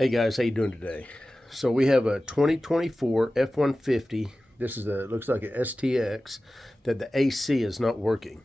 Hey guys, how you doing today? So we have a 2024 F-150. This is looks like an STX that the AC is not working.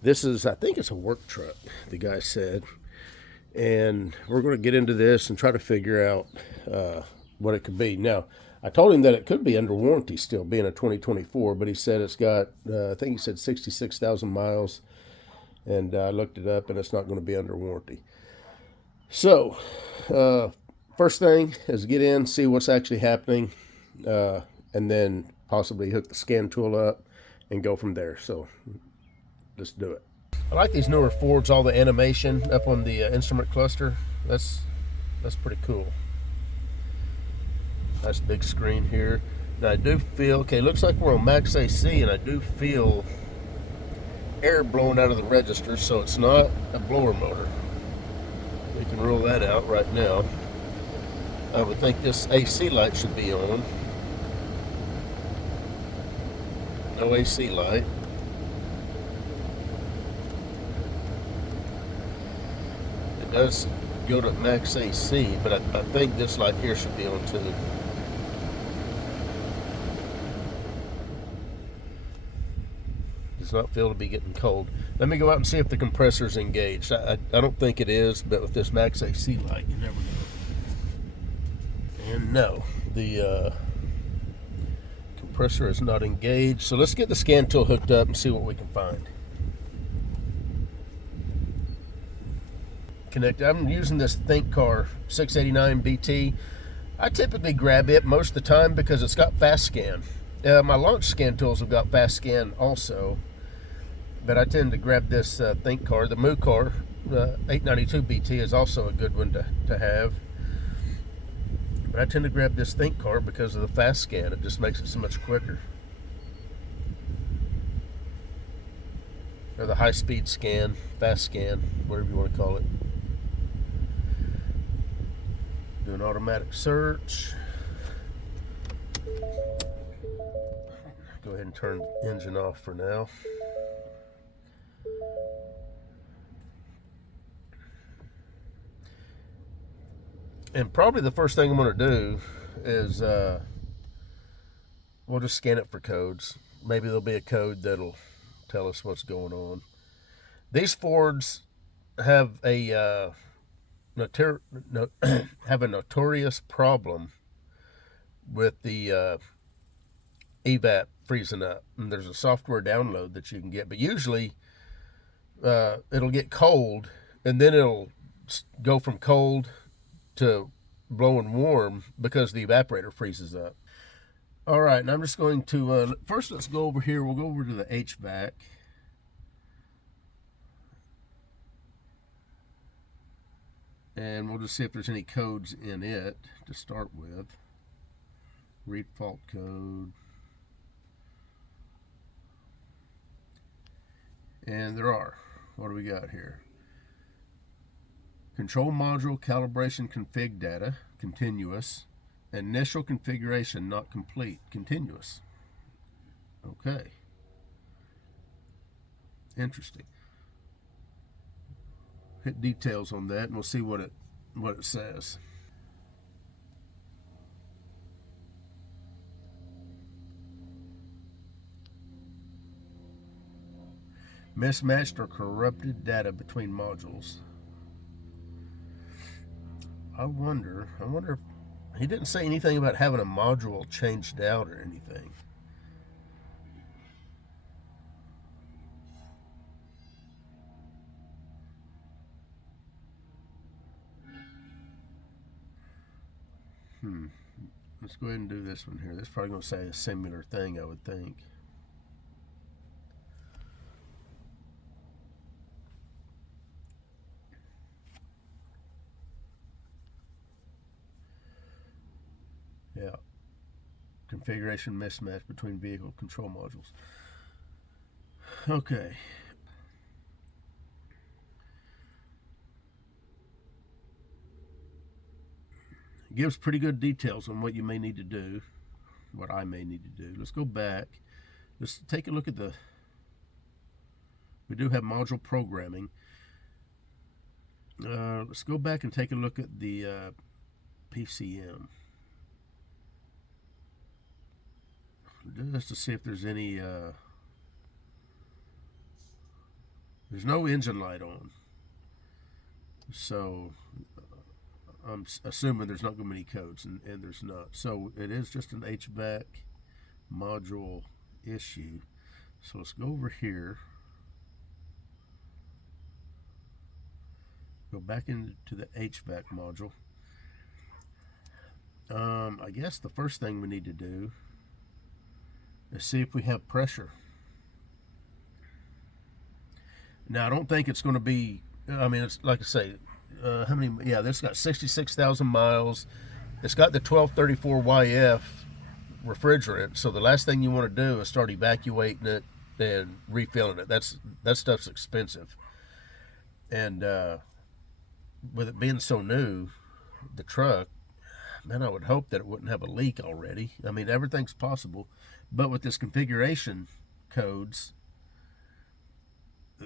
This is, I think it's a work truck, the guy said. And we're going to get into this and try to figure out what it could be. Now, I told him that it could be under warranty still, being a 2024, but he said it's got, I think he said 66,000 miles. And I looked it up and it's not going to be under warranty. So, first thing is get in, see what's actually happening, and then possibly hook the scan tool up and go from there. So let's do it. I like these newer Fords, all the animation up on the instrument cluster. That's pretty cool. Nice big screen here. Now I do feel, okay, looks like we're on max AC, and I do feel air blowing out of the register, so it's not a blower motor. We can rule that out right now. I would think this AC light should be on. No AC light. It does go to max AC, but I think this light here should be on too. Does not feel to be getting cold. Let me go out and see if the compressor's engaged. I don't think it is, but with this max AC light, you never know. And no, the compressor is not engaged. So let's get the scan tool hooked up and see what we can find. Connected. I'm using this Thnkcar 689 BT. I typically grab it most of the time because it's got fast scan. My launch scan tools have got fast scan also, but I tend to grab this Thnkcar. The Mucar 892 BT is also a good one to have. But I tend to grab this Thnkcar because of the fast scan. It just makes it so much quicker. Or the high-speed scan, fast scan, whatever you want to call it. Do an automatic search. Go ahead and turn the engine off for now. And probably the first thing I'm going to do is we'll just scan it for codes. Maybe there'll be a code that'll tell us what's going on. These Fords have a have a notorious problem with the evap freezing up. And there's a software download that you can get, but usually it'll get cold and then it'll go from cold to blowing warm because the evaporator freezes up. All right, and I'm just going to first let's go over here. We'll go over to the HVAC. And we'll just see if there's any codes in it to start with. Read fault code. And there are. What do we got here? Control module calibration config data, continuous. Initial configuration not complete, continuous. Okay. Interesting. Hit details on that and we'll see what it says. Mismatched or corrupted data between modules. I wonder if he didn't say anything about having a module changed out or anything. Let's go ahead and do this one here. This is probably going to say a similar thing, I would think. Yeah. Configuration mismatch between vehicle control modules. Okay. It gives pretty good details on what you may need to do, what I may need to do. Let's go back. Let's take a look at we do have module programming. Let's go back and take a look at the PCM. Just to see if there's any, there's no engine light on. So I'm assuming there's not going to be any codes, and there's not. So it is just an HVAC module issue. So let's go over here. Go back into the HVAC module. I guess the first thing we need to do is see if we have pressure. Now, I don't think it's going to be, I mean, it's like I say, how many, yeah, this got 66,000 miles. It's got the 1234YF refrigerant, so the last thing you want to do is start evacuating it and refilling it. That stuff's expensive. And with it being so new, the truck, man, I would hope that it wouldn't have a leak already. I mean, everything's possible, but with this configuration codes,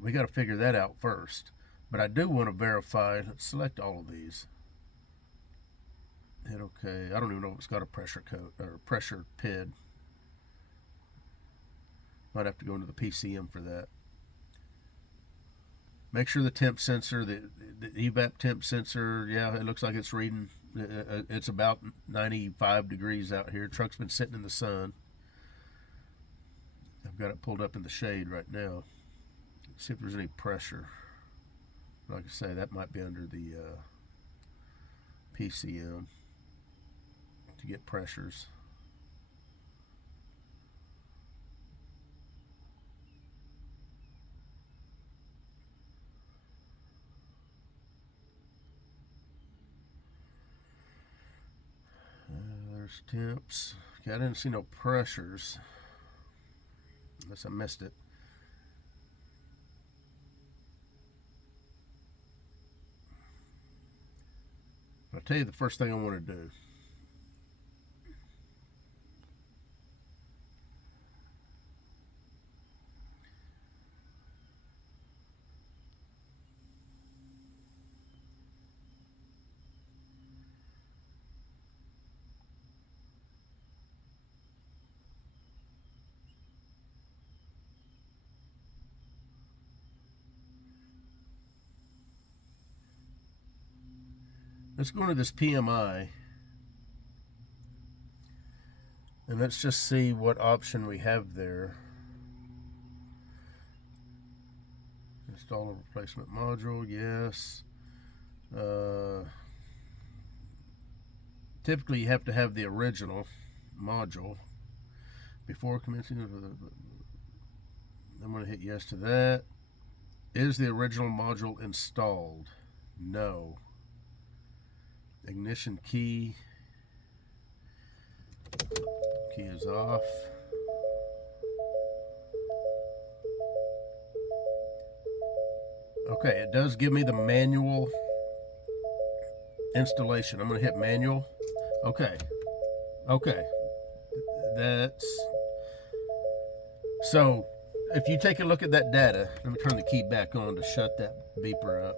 we got to figure that out first. But I do want to verify. Let's select all of these. Hit OK. I don't even know if it's got a pressure code or pressure PID. Might have to go into the PCM for that. Make sure the temp sensor, the evap temp sensor, yeah, it looks like it's reading. It's about 95 degrees out here. Truck's been sitting in the sun. I've got it pulled up in the shade right now. Let's see if there's any pressure. Like I say, that might be under the PCM to get pressures. There's temps. Okay, I didn't see no pressures, unless I missed it. I'll tell you the first thing I want to do. Let's go into this PMI and let's just see what option we have there. Install a replacement module, yes. Typically you have to have the original module before commencing. I'm going to hit yes to that. Is the original module installed? No. Ignition key is off. Okay, it does give me the manual installation. I'm going to hit manual. Okay, that's so. If you take a look at that data, let me turn the key back on to shut that beeper up.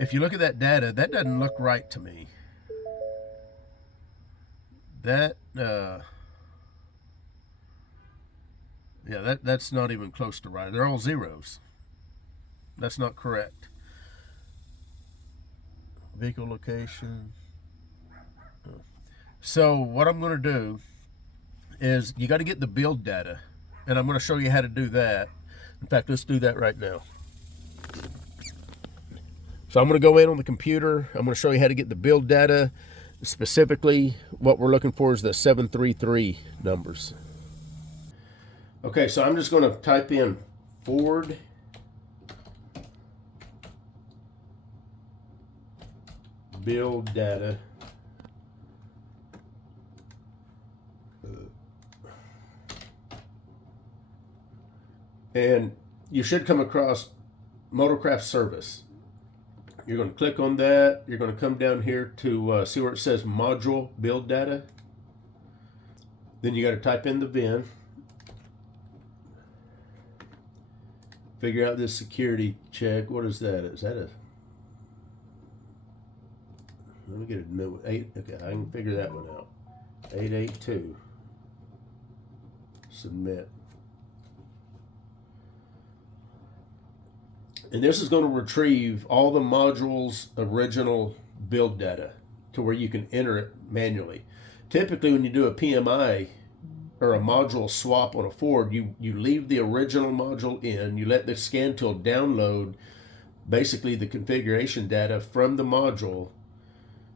If you look at that data, that doesn't look right to me. That, yeah, that's not even close to right. They're all zeros. That's not correct. Vehicle location. So what I'm going to do is you got to get the build data, and I'm going to show you how to do that. In fact, let's do that right now. So I'm going to go in on the computer. I'm going to show you how to get the build data. Specifically, what we're looking for is the 733 numbers. Okay, so I'm just going to type in Ford build data. And you should come across Motorcraft Service. You're going to click on that. You're going to come down here to see where it says module build data. Then you got to type in the VIN. Figure out this security check. What is that? Is that a Let me get a new 8. Okay, I can figure that one out. 882. Submit. And this is going to retrieve all the module's original build data to where you can enter it manually. Typically, when you do a PMI or a module swap on a Ford, you leave the original module in, you let the scan tool download basically the configuration data from the module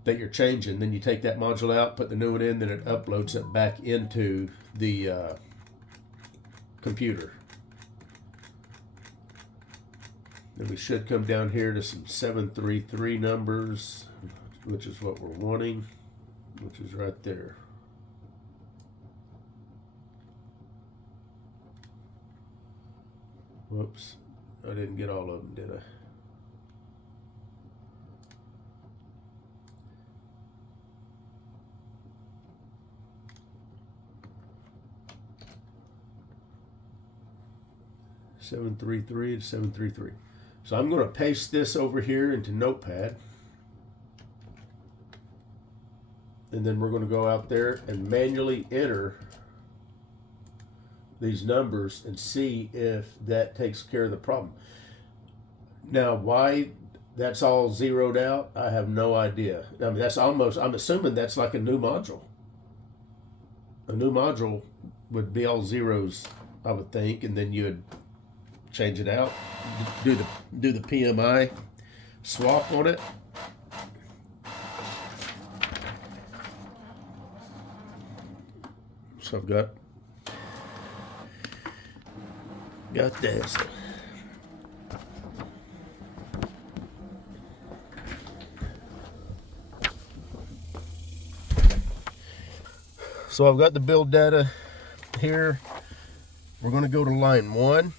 that you're changing. Then you take that module out, put the new one in, then it uploads it back into the computer. Then we should come down here to some 733 numbers, which is what we're wanting, which is right there. Whoops, I didn't get all of them, did I? Seven three three to 733. So I'm going to paste this over here into Notepad. And then we're going to go out there and manually enter these numbers and see if that takes care of the problem. Now, why that's all zeroed out, I have no idea. I mean, that's almost, I'm assuming that's like a new module. A new module would be all zeros, I would think, and then you would change it out, do the PMI swap on it. So I've got this. So I've got the build data here. We're going to go to line 1.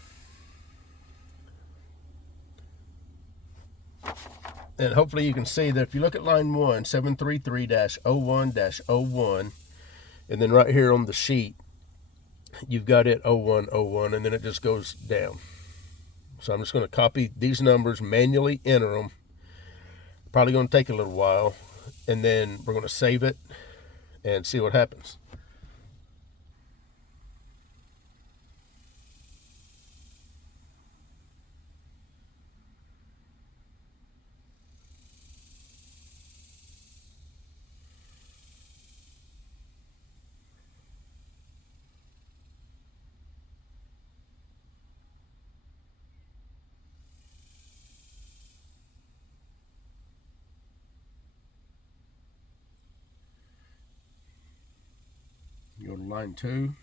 And hopefully you can see that if you look at line 1, 733-01-01, and then right here on the sheet, you've got it 0101, and then it just goes down. So I'm just going to copy these numbers, manually enter them. Probably going to take a little while, and then we're going to save it and see what happens. Go to line 2.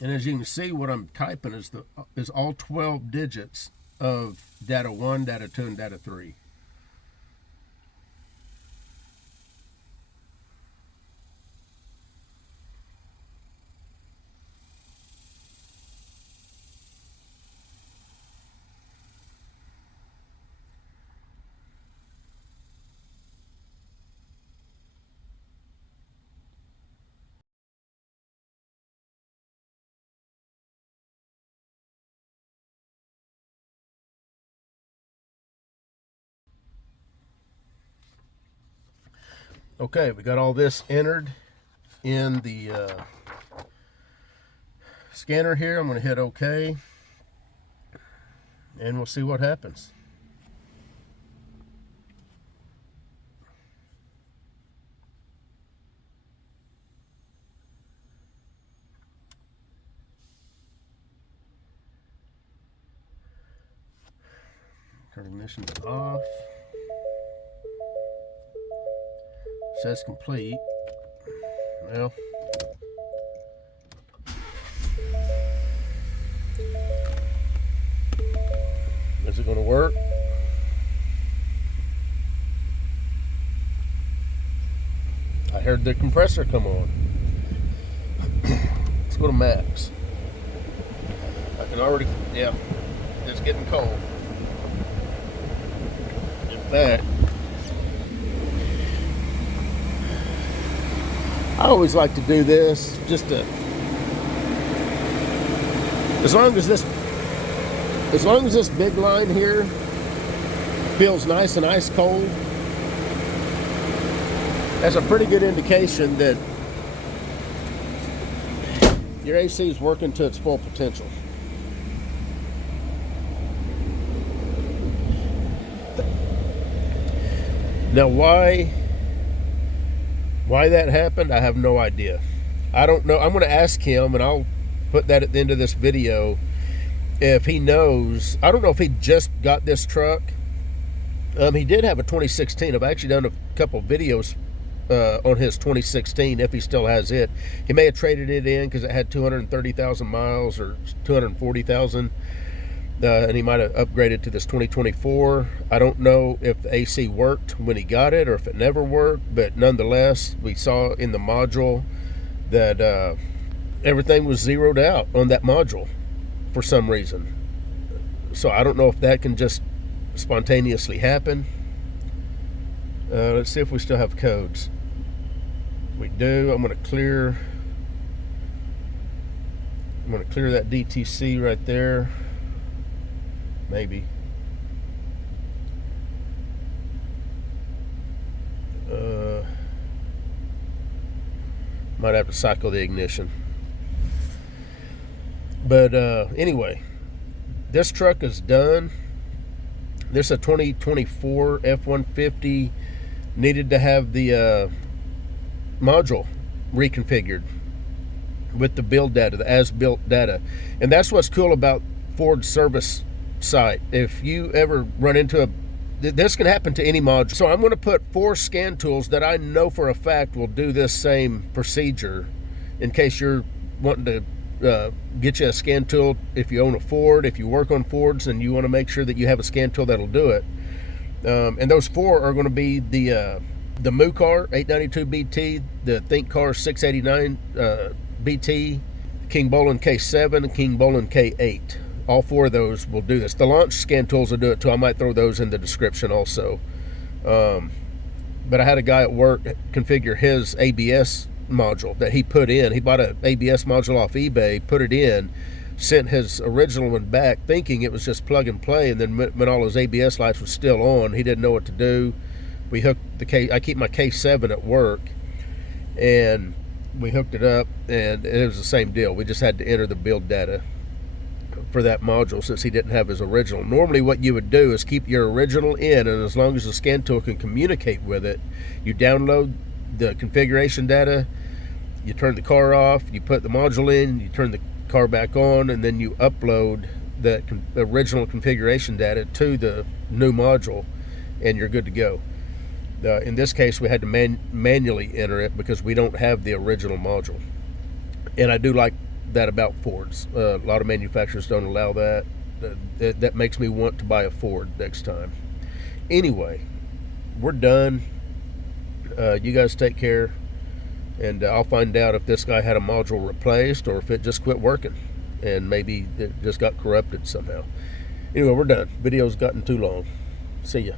And as you can see, what I'm typing is all 12 digits of data 1, data 2, and data 3. Okay, we got all this entered in the scanner here. I'm going to hit OK, and we'll see what happens. Turn ignition off. Says complete. Well, is it going to work? I heard the compressor come on. Let's go to max. I can already, yeah, it's getting cold. In fact, I always like to do this just to, as long as this big line here feels nice and ice cold, that's a pretty good indication that your AC is working to its full potential. Now why that happened, I have no idea. I don't know. I'm going to ask him, and I'll put that at the end of this video, if he knows. I don't know if he just got this truck. He did have a 2016. I've actually done a couple videos on his 2016, if he still has it. He may have traded it in because it had 230,000 miles or 240,000, and he might have upgraded to this 2024. I don't know if the AC worked when he got it or if it never worked, but nonetheless, we saw in the module that everything was zeroed out on that module for some reason. So I don't know if that can just spontaneously happen. Let's see if we still have codes. We do. I'm going to clear that DTC right there. Maybe. Might have to cycle the ignition. But anyway, this truck is done. This is a 2024 F-150. Needed to have the module reconfigured with the build data, the as-built data. And that's what's cool about Ford's service site. If you ever run into this can happen to any module. So I'm going to put 4 scan tools that I know for a fact will do this same procedure, in case you're wanting to get you a scan tool. If you own a Ford, if you work on Fords, and you want to make sure that you have a scan tool that'll do it. And those 4 are going to be the Mucar 892 BT, the Thnkcar 689 BT, Kingbolen K7, and Kingbolen K8. All 4 of those will do this. The launch scan tools will do it too. I might throw those in the description also. But I had a guy at work configure his ABS module that he put in. He bought an ABS module off eBay, put it in, sent his original one back thinking it was just plug and play, and then when all his ABS lights were still on, he didn't know what to do. We hooked the I keep my K7 at work, and we hooked it up, and it was the same deal. We just had to enter the build data for that module since he didn't have his original. Normally what you would do is keep your original in, and as long as the scan tool can communicate with it, you download the configuration data, you turn the car off, you put the module in, you turn the car back on, and then you upload the original configuration data to the new module, and you're good to go. In this case, we had to manually enter it because we don't have the original module. And I do like that about Fords. A lot of manufacturers don't allow that. That makes me want to buy a Ford next time. Anyway, we're done. You guys take care, and I'll find out if this guy had a module replaced or if it just quit working and maybe it just got corrupted somehow. Anyway, we're done. Video's gotten too long. See ya.